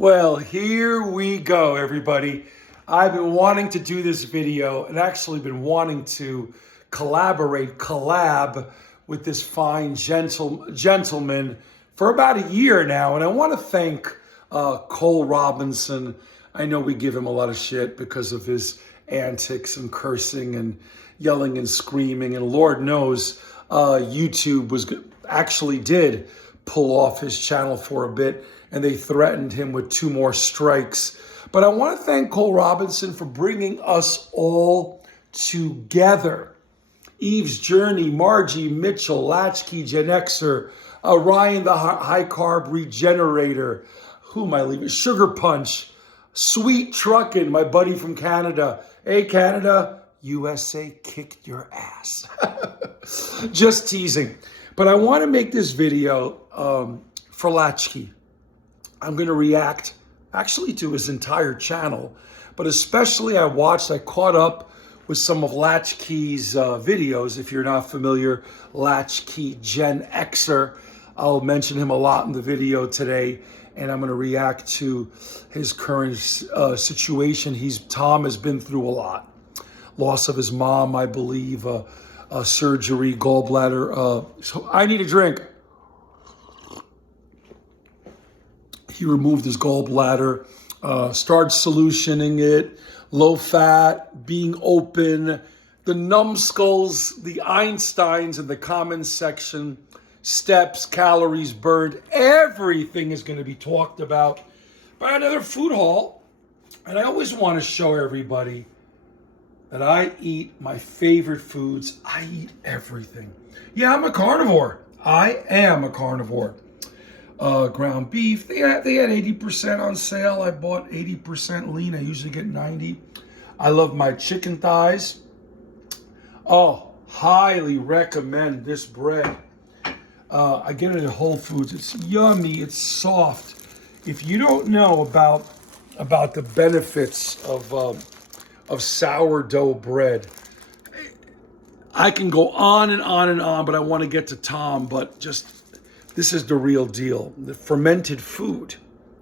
Well, here we go, everybody. I've been wanting to do this video and actually been wanting to collab with this fine gentleman for about a year now. And I want to thank Cole Robinson. I know we give him a lot of shit because of his antics and cursing and yelling and screaming. And Lord knows, YouTube actually did pull off his channel for a bit, and they threatened him with 2 more strikes. But I want to thank Cole Robinson for bringing us all together. Eve's Journey, Margie Mitchell, Latchkey Gen Xer, Ryan the High Carb Regenerator, who am I leaving? Sugar Punch, Sweet Truckin', my buddy from Canada. Hey, Canada, USA kicked your ass. Just teasing. But I want to make this video for Latchki. I'm going to react actually to his entire channel, but especially I caught up with some of Latchki's videos. If you're not familiar, Latchkey Gen Xer. I'll mention him a lot in the video today, and I'm going to react to his current situation. Tom has been through a lot. Loss of his mom, I believe, surgery, gallbladder. So I need a drink. He removed his gallbladder, started solutioning it, low fat, being open, the numbskulls, the Einsteins in the comments section, steps, calories burned, everything is going to be talked about by another food haul. And I always want to show everybody that I eat my favorite foods. I eat everything. Yeah, I'm a carnivore. I am a carnivore. Ground beef, they had 80% on sale. I bought 80% lean. I usually get 90. I love my chicken thighs. Oh, highly recommend this bread. I get it at Whole Foods. It's yummy. It's soft. If you don't know about the benefits of sourdough bread, I can go on and on and on, but I want to get to Tom. But this is the real deal. The fermented food.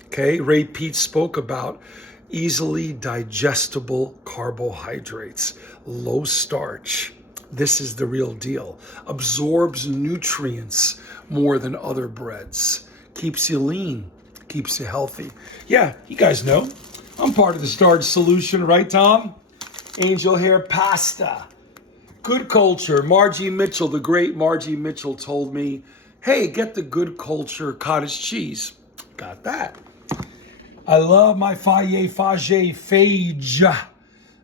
Okay, Ray Pete spoke about easily digestible carbohydrates, low starch. This is the real deal. Absorbs nutrients more than other breads. Keeps you lean. Keeps you healthy. Yeah, you guys know. I'm part of the starch solution, right, Tom? Angel hair pasta. Good culture. Margie Mitchell, the great Margie Mitchell, told me, hey, get the good culture cottage cheese. Got that. I love my phage,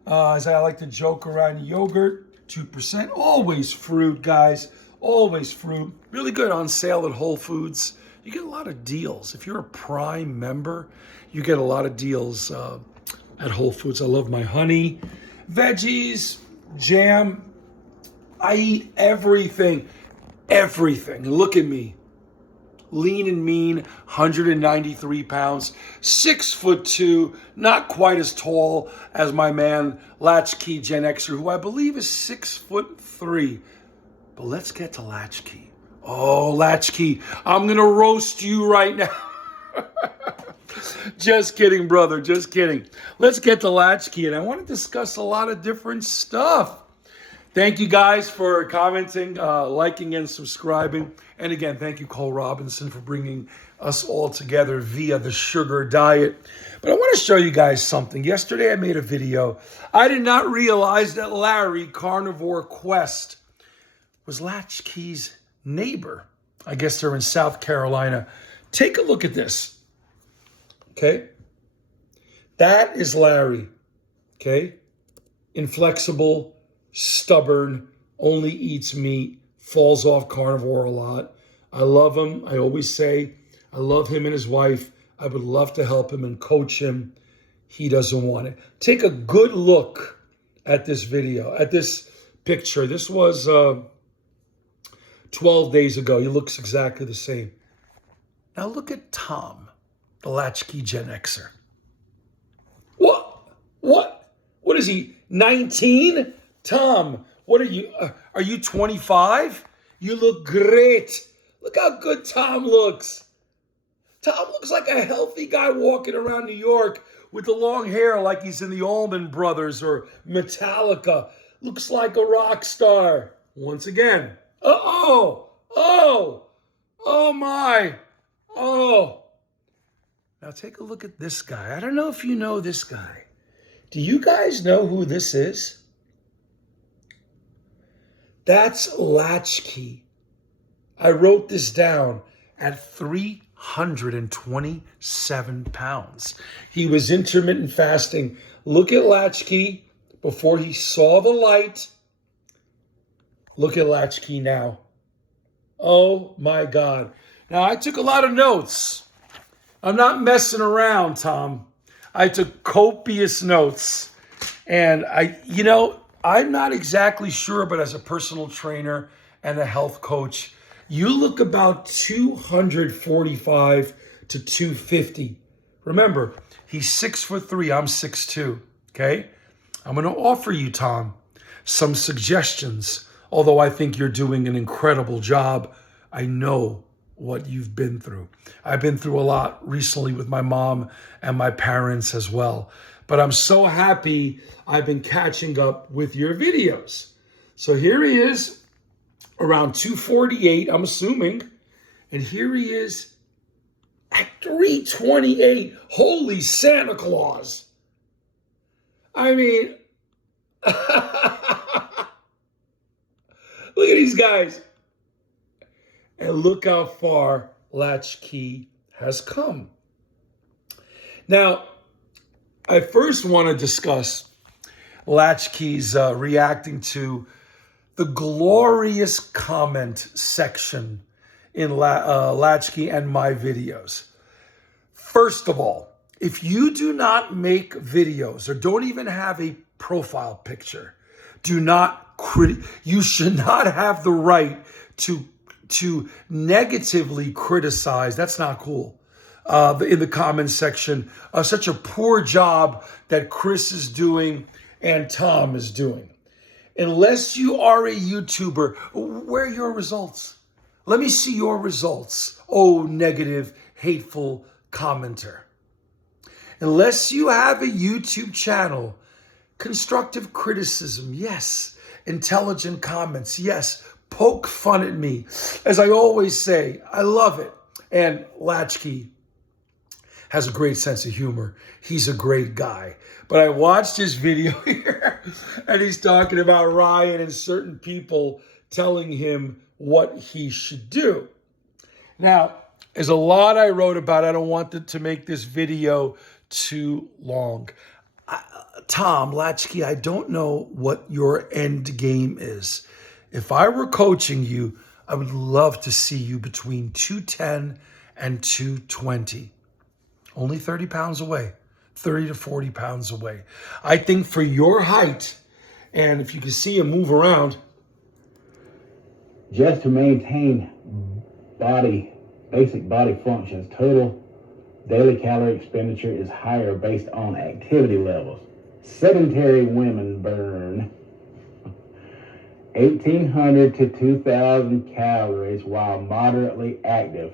as I like to joke around, yogurt, 2%. Always fruit, guys. Always fruit. Really good on sale at Whole Foods. You get a lot of deals. If you're a Prime member, you get a lot of deals at Whole Foods. I love my honey, veggies, jam. I eat everything. Everything. Look at me. Lean and mean, 193 pounds, 6'2", not quite as tall as my man Latchkey Gen Xer, who I believe is 6'3". But let's get to Latchkey. Oh, Latchkey, I'm gonna roast you right now. Just kidding, brother, just kidding. Let's get to Latchkey, and I want to discuss a lot of different stuff. Thank you guys for commenting, liking, and subscribing. And again, thank you, Cole Robinson, for bringing us all together via the sugar diet. But I want to show you guys something. Yesterday, I made a video. I did not realize that Larry, Carnivore Quest, was Latchkey's neighbor. I guess they're in South Carolina. Take a look at this. Okay? That is Larry. Okay? Inflexible, stubborn, only eats meat, falls off carnivore a lot. I love him. I always say I love him and his wife. I would love to help him and coach him. He doesn't want it. Take a good look at this video, at this picture. This was 12 days ago. He looks exactly the same. Now look at Tom, the Latchkey Gen Xer. What? What is he, 19? Tom, what are you? Are you 25? You look great. Look how good Tom looks. Tom looks like a healthy guy walking around New York with the long hair like he's in the Allman Brothers or Metallica. Looks like a rock star. Once again. Oh, oh my, oh. Now take a look at this guy. I don't know if you know this guy. Do you guys know who this is? That's Latchkey. I wrote this down at 327 pounds. He was intermittent fasting. Look at Latchkey before he saw the light. Look at Latchkey now. Oh my God. Now I took a lot of notes. I'm not messing around, Tom. I took copious notes. And I'm not exactly sure, but as a personal trainer and a health coach, you look about 245 to 250. Remember, he's 6'3", I'm 6'2", okay? I'm going to offer you, Tom, some suggestions, although I think you're doing an incredible job. I know what you've been through. I've been through a lot recently with my mom and my parents as well. But I'm so happy I've been catching up with your videos. So here he is, around 248, I'm assuming. And here he is at 328. Holy Santa Claus. I mean, look at these guys. And look how far Latchkey has come. Now, I first want to discuss Latchkey's reacting to the glorious comment section in Latchkey and my videos. First of all, if you do not make videos or don't even have a profile picture, you should not have the right to negatively criticize. That's not cool. In the comments section, such a poor job that Chris is doing and Tom is doing. Unless you are a YouTuber, where are your results? Let me see your results. Oh, negative, hateful commenter. Unless you have a YouTube channel, constructive criticism, yes. Intelligent comments, yes. Poke fun at me. As I always say, I love it. And Latchkey has a great sense of humor. He's a great guy. But I watched his video here, and he's talking about Ryan and certain people telling him what he should do. Now, there's a lot I wrote about. I don't want to make this video too long. Tom, Latchkey, I don't know what your end game is. If I were coaching you, I would love to see you between 210 and 220. Only 30 pounds away, 30 to 40 pounds away. I think for your height, and if you can see him move around, just to maintain basic body functions, total daily calorie expenditure is higher based on activity levels. Sedentary women burn 1,800 to 2,000 calories while moderately active.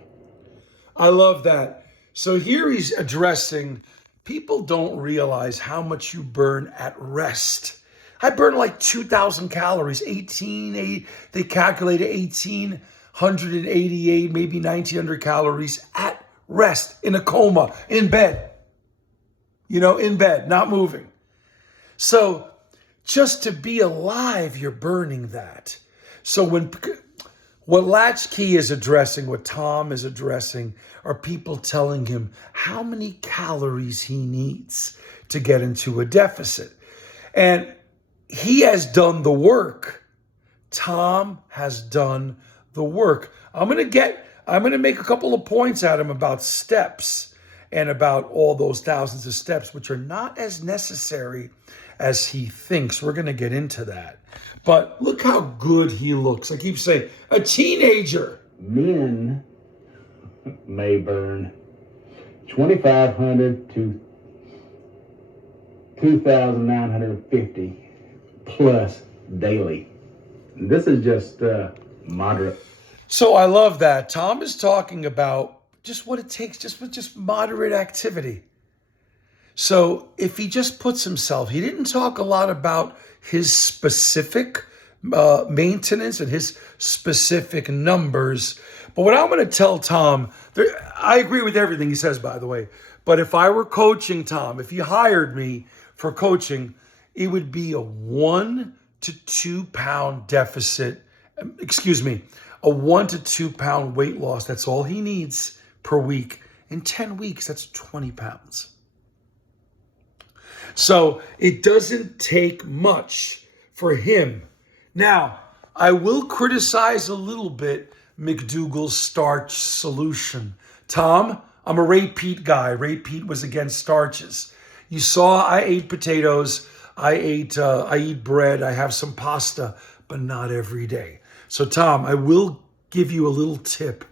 I love that. So here he's addressing, people don't realize how much you burn at rest. I burn like 2,000 calories, they calculated 1,888, maybe 1,900 calories at rest, in a coma, in bed. In bed, not moving. So just to be alive, you're burning that. So what Latchkey is addressing, what Tom is addressing, are people telling him how many calories he needs to get into a deficit. And he has done the work. Tom has done the work. I'm going to make a couple of points at him about steps and about all those thousands of steps, which are not as necessary as he thinks. We're going to get into that. But look how good he looks. I keep saying, a teenager. Men may burn 2,500 to 2,950 plus daily. This is just moderate. So I love that. Tom is talking about just what it takes, just moderate activity. So if he just puts himself, he didn't talk a lot about his specific maintenance and his specific numbers. But what I'm going to tell Tom, I agree with everything he says, by the way. But if I were coaching Tom, if he hired me for coaching, it would be a 1 to 2 pound deficit. A 1 to 2 pound weight loss. That's all he needs per week. In 10 weeks, that's 20 pounds. So it doesn't take much for him. Now, I will criticize a little bit McDougall's starch solution. Tom, I'm a Ray Peat guy. Ray Peat was against starches. You saw I ate potatoes, I eat bread, I have some pasta, but not every day. So Tom, I will give you a little tip.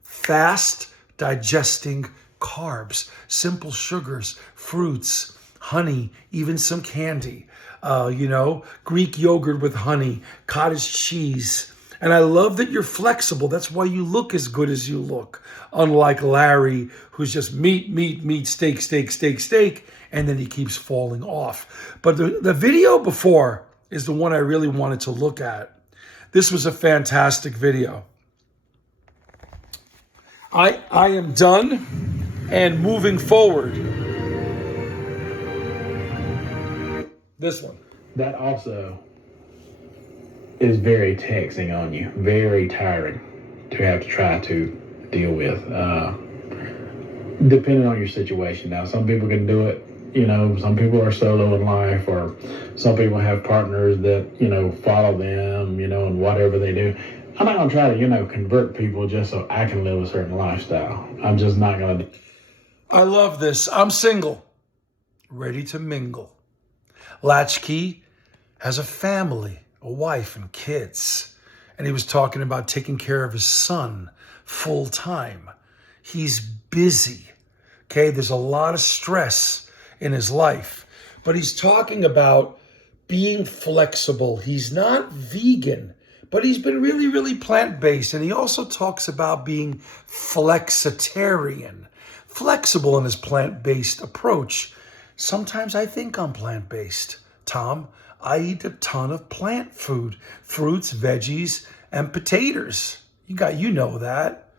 Fast digesting carbs, simple sugars, fruits, honey, even some candy, Greek yogurt with honey, cottage cheese. And I love that you're flexible. That's why you look as good as you look. Unlike Larry, who's just meat, steak, and then he keeps falling off. But the video before is the one I really wanted to look at. This was a fantastic video. I am done and moving forward. This one. That also is very taxing on you, very tiring to have to try to deal with, depending on your situation. Now, some people can do it, some people are solo in life, or some people have partners that, follow them, and whatever they do. I'm not going to try to, convert people just so I can live a certain lifestyle. I'm just not going to. I love this. I'm single, ready to mingle. Latchkey has a family, a wife and kids. And he was talking about taking care of his son full time. He's busy. Okay, there's a lot of stress in his life. But he's talking about being flexible. He's not vegan, but he's been really, really plant-based. And he also talks about being flexitarian, flexible in his plant-based approach. Sometimes I think I'm plant-based. Tom, I eat a ton of plant food, fruits, veggies, and potatoes. You know that.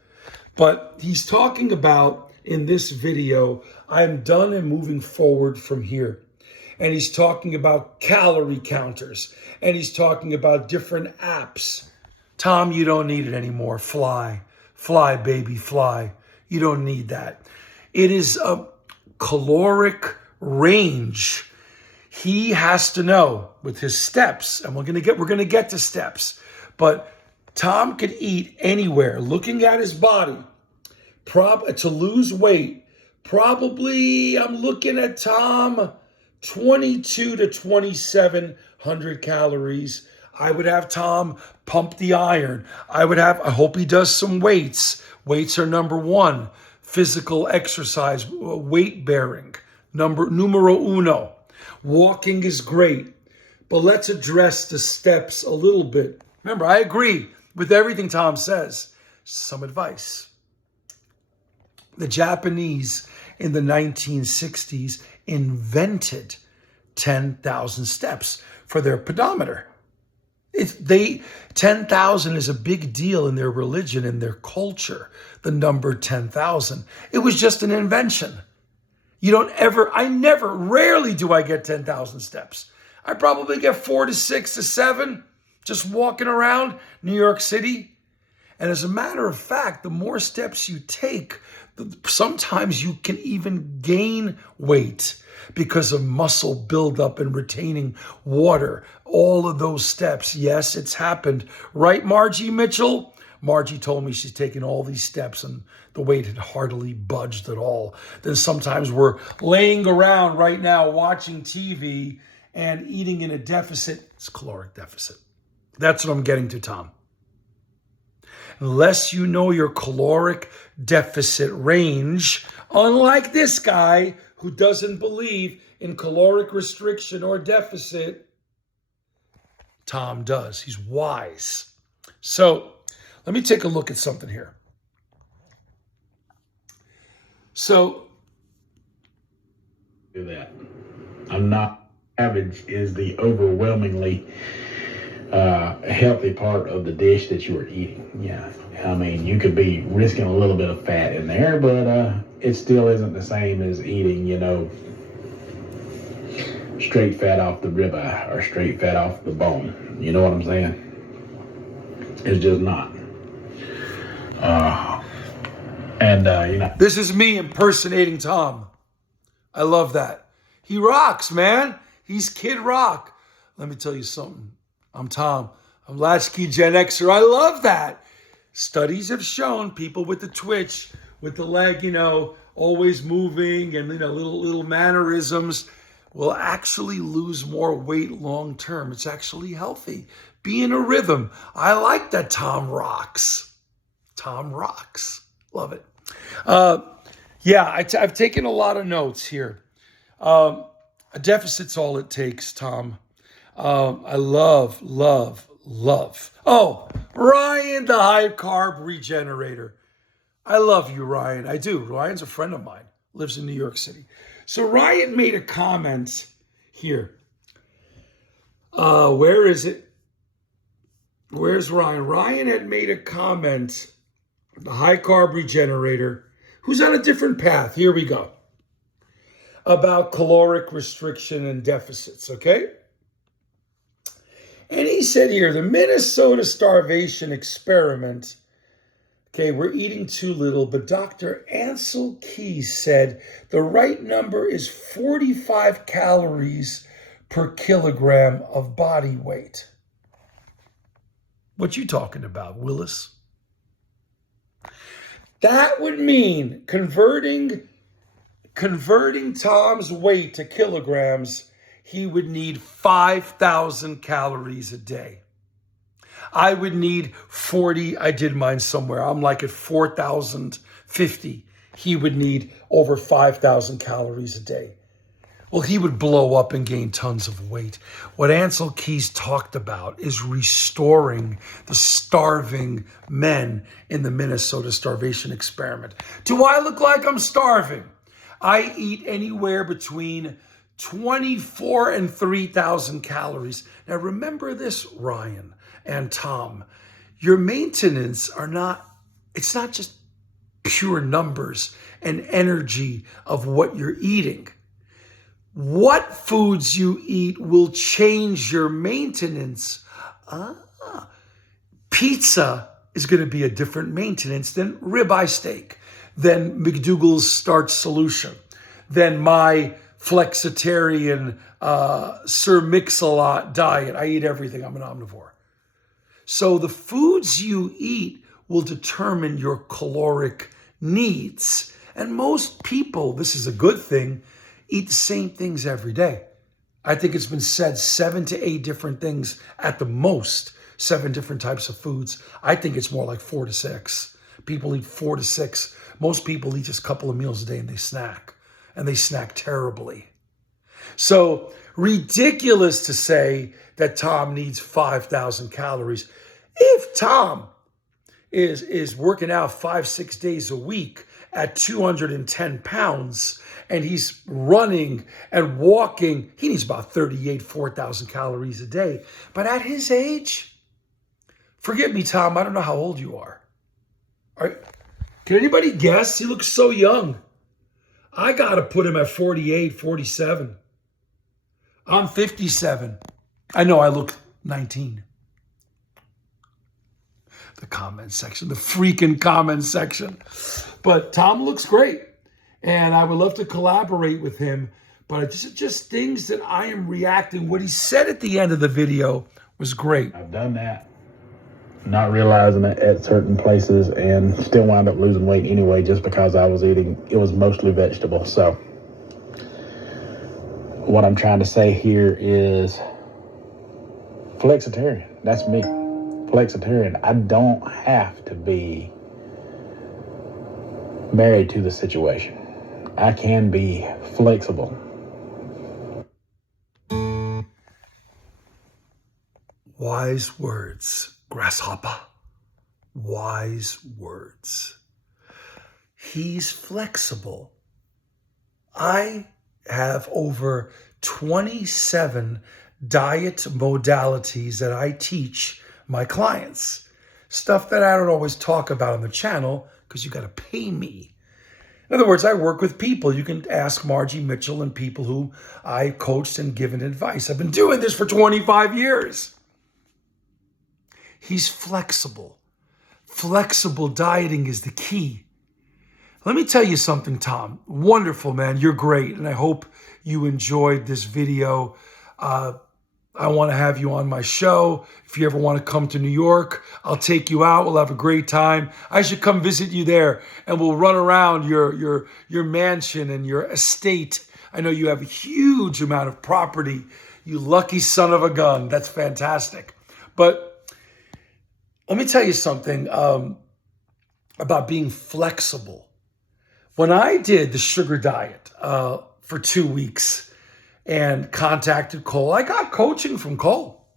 But he's talking about, in this video, I'm done and moving forward from here. And he's talking about calorie counters. And he's talking about different apps. Tom, you don't need it anymore. Fly, baby, fly. You don't need that. It is a caloric range. He has to know with his steps, and we're gonna get to steps, but Tom could eat anywhere. Looking at his body, to lose weight, probably I'm looking at Tom 22 to 2,700 calories. I would have Tom pump the iron. I hope he does some weights. Weights are number one. Physical exercise, weight bearing, numero uno. Walking is great, but let's address the steps a little bit. Remember, I agree with everything Tom says. Some advice. The Japanese in the 1960s invented 10,000 steps for their pedometer. 10,000 is a big deal in their religion, in their culture, the number 10,000. It was just an invention. Rarely do I get 10,000 steps. I probably get 4 to 6 to 7 just walking around New York City. And as a matter of fact, the more steps you take, sometimes you can even gain weight because of muscle buildup and retaining water. All of those steps. Yes, it's happened. Right, Margie Mitchell? Margie told me she's taken all these steps and the weight had hardly budged at all. Then sometimes we're laying around right now watching TV and eating in a deficit. It's caloric deficit. That's what I'm getting to, Tom. Unless you know your caloric deficit range, unlike this guy who doesn't believe in caloric restriction or deficit, Tom does. He's wise. So let me take a look at something here. So Do that. I'm not. Cabbage is the overwhelmingly healthy part of the dish that you are eating. Yeah, I mean, you could be risking a little bit of fat in there, but it still isn't the same as eating, straight fat off the ribeye or straight fat off the bone. You know what I'm saying? It's just not. this is me impersonating Tom. I love that. He rocks, man. He's Kid Rock. Let me tell you something. I'm Tom. I'm Latchkey Gen Xer. I love that. Studies have shown people with the twitch, with the leg, always moving and, little mannerisms will actually lose more weight long term. It's actually healthy. Be in a rhythm. I like that Tom rocks. Tom rocks. Love it. I've taken a lot of notes here. A deficit's all it takes, Tom. I love. Oh, Ryan, the high carb regenerator. I love you, Ryan. I do. Ryan's a friend of mine, lives in New York City. So Ryan made a comment here. Where is it? Where's Ryan? Ryan had made a comment, the high carb regenerator, who's on a different path. Here we go. About caloric restriction and deficits, okay? And he said here, the Minnesota starvation experiment, okay, we're eating too little, but Dr. Ansel Keys said the right number is 45 calories per kilogram of body weight. What you talking about, Willis? That would mean converting Tom's weight to kilograms, he would need 5,000 calories a day. I would need 40. I did mine somewhere. I'm like at 4,050. He would need over 5,000 calories a day. Well, he would blow up and gain tons of weight. What Ansel Keys talked about is restoring the starving men in the Minnesota starvation experiment. Do I look like I'm starving? I eat anywhere between 24 and 3,000 calories. Now remember this, Ryan and Tom, your maintenance it's not just pure numbers and energy of what you're eating. What foods you eat will change your maintenance. Pizza is going to be a different maintenance than ribeye steak, than McDougall's starch solution, than my flexitarian Sir Mix-a-Lot diet. I eat everything. I'm an omnivore. So the foods you eat will determine your caloric needs. And most people, this is a good thing, eat the same things every day. I think it's been said 7 to 8 different things at the most, 7 different types of foods. I think it's more like 4 to 6. People eat 4 to 6. Most people eat just a couple of meals a day and they snack terribly. So ridiculous to say that Tom needs 5,000 calories. If Tom is working out 5-6 days a week at 210 pounds and he's running and walking, he needs about 4,000 calories a day. But at his age, forgive me, Tom, I don't know how old you are. Can anybody guess? He looks so young. I got to put him at 48, 47. I'm 57. I know I look 19. The comment section, the freaking comment section. But Tom looks great. And I would love to collaborate with him. But it's just things that I am reacting. What he said at the end of the video was great. I've done that, not realizing it at certain places, and still wound up losing weight anyway just because I was eating, it was mostly vegetable. So what I'm trying to say here is flexitarian. That's me. Flexitarian. I don't have to be married to the situation. I can be flexible. Wise words, grasshopper. Wise words. He's flexible. I have over 27 diet modalities that I teach my clients. Stuff that I don't always talk about on the channel because you got to pay me. In other words, I work with people. You can ask Margie Mitchell and people who I coached and given advice. I've been doing this for 25 years. He's flexible. Flexible dieting is the key. Let me tell you something, Tom. Wonderful, man. You're great. And I hope you enjoyed this video. I want to have you on my show. If you ever want to come to New York, I'll take you out. We'll have a great time. I should come visit you there, and we'll run around your mansion and your estate. I know you have a huge amount of property. You lucky son of a gun. That's fantastic. But let me tell you something about being flexible. When I did the sugar diet for 2 weeks, and contacted Cole, I got coaching from Cole.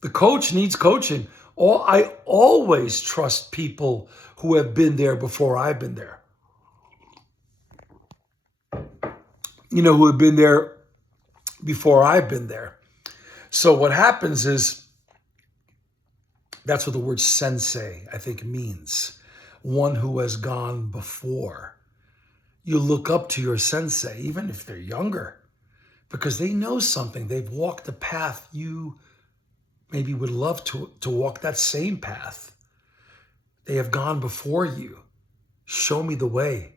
The coach needs coaching. I always trust people who have been there before I've been there. Who have been there before I've been there. So what happens is, that's what the word sensei, I think, means. One who has gone before. You look up to your sensei, even if they're younger, because they know something. They've walked the path you maybe would love to walk that same path. They have gone before you. Show me the way.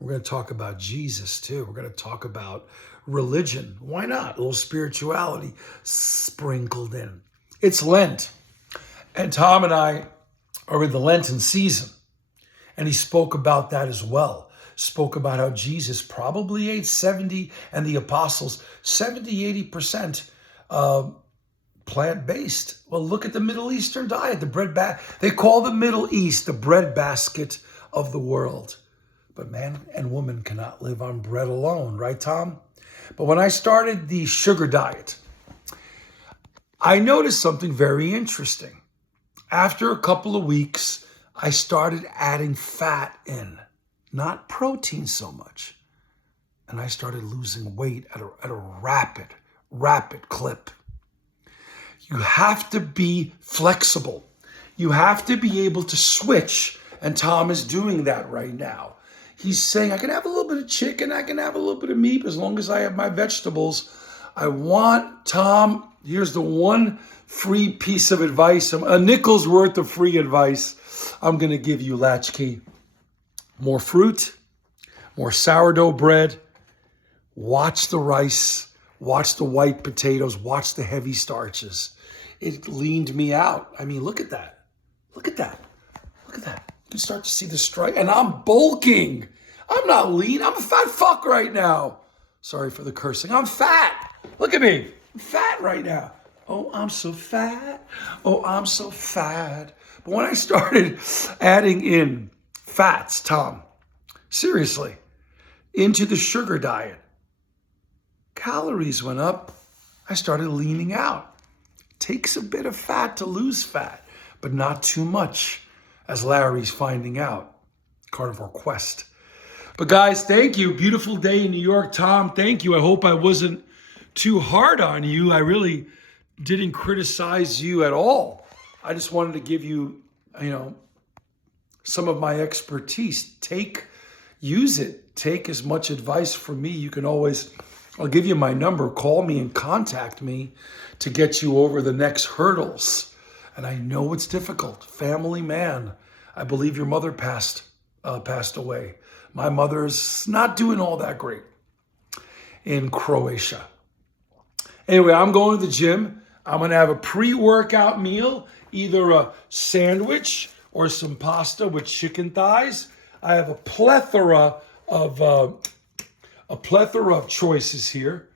We're going to talk about Jesus too. We're going to talk about religion. Why not? A little spirituality sprinkled in. It's Lent. And Tom and I are in the Lenten season. And he spoke about that as well. Spoke about how Jesus probably ate 70, and the apostles 70, 80% plant-based. Well, look at the Middle Eastern diet, they call the Middle East the bread basket of the world. But man and woman cannot live on bread alone, right, Tom? But when I started the sugar diet, I noticed something very interesting. After a couple of weeks, I started adding fat in. Not protein so much. And I started losing weight at a rapid clip. You have to be flexible. You have to be able to switch. And Tom is doing that right now. He's saying, I can have a little bit of chicken. I can have a little bit of meat as long as I have my vegetables. I want, Tom, here's the one free piece of advice. A nickel's worth of free advice I'm going to give you, Latchkey. More fruit, more sourdough bread. Watch the rice, watch the white potatoes, watch the heavy starches. It leaned me out. I mean, look at that. Look at that. Look at that. You can start to see the stripe. And I'm bulking. I'm not lean. I'm a fat fuck right now. Sorry for the cursing. I'm fat. Look at me. I'm fat right now. Oh, I'm so fat. Oh, I'm so fat. But when I started adding in fats, Tom, seriously, into the sugar diet, calories went up. I started leaning out. It takes a bit of fat to lose fat, but not too much, as Larry's finding out. Carnivore Quest. But guys, thank you. Beautiful day in New York. Tom, thank you. I hope I wasn't too hard on you. I really didn't criticize you at all. I just wanted to give you, some of my expertise. Use it. Take as much advice from me. You can always, I'll give you my number. Call me and contact me to get you over the next hurdles. And I know it's difficult. Family man. I believe your mother passed away. My mother's not doing all that great in Croatia. Anyway, I'm going to the gym. I'm going to have a pre-workout meal, either a sandwich or some pasta with chicken thighs. I have a plethora of choices here.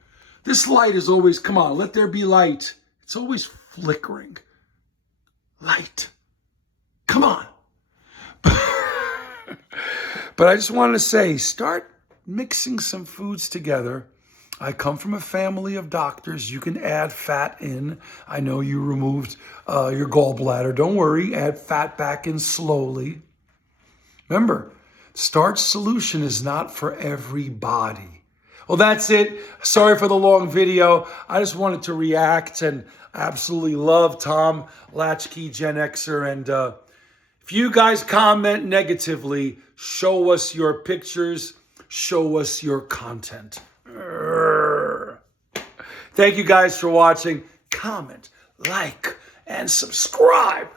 This light is always, come on, let there be light. It's always flickering. Light. Come on. But I just wanted to say, start mixing some foods together. I come from a family of doctors. You can add fat in. I know you removed your gallbladder. Don't worry, add fat back in slowly. Remember, Starch solution is not for everybody. Well, that's it. Sorry for the long video. I just wanted to react, and I absolutely love Tom, Latchkey Gen Xer. And if you guys comment negatively, show us your pictures, show us your content. Thank you guys for watching. Comment, like, and subscribe.